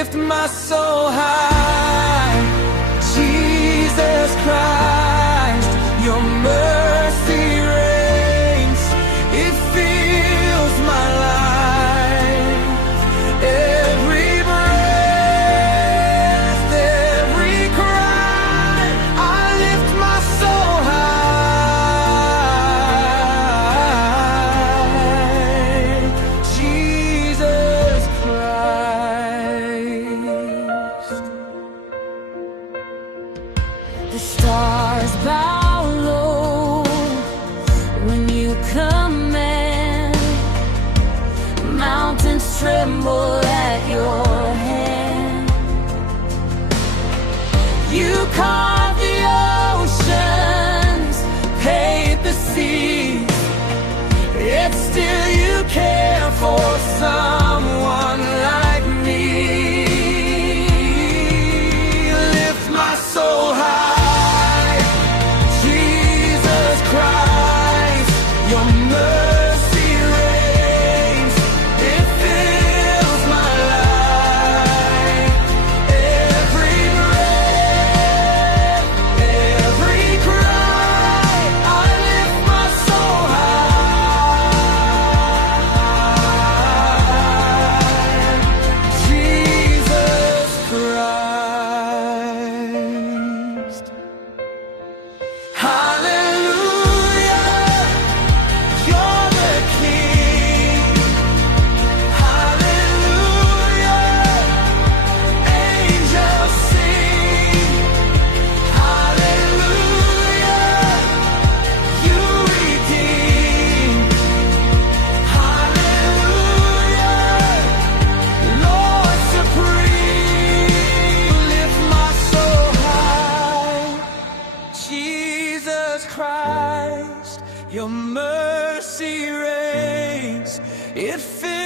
lift my soul high. Jesus Christ, your mercy reigns. It fills my life. Every breath, every cry, I lift my soul high. Jesus Christ. The stars bow low when you command. Mountains tremble at your hand. You carve the oceans, pave the seas, yet still you care for someone like me. Lift my soul high, Jesus Christ, your mercy reigns. It fills my life. Every breath, every cry, I lift my soul high. Jesus Christ. Hallelujah, you're the King. Hallelujah, angels sing. Hallelujah, you redeem. Hallelujah, Lord supreme. Lift my soul high. Jesus Christ, your mercy reigns. It fills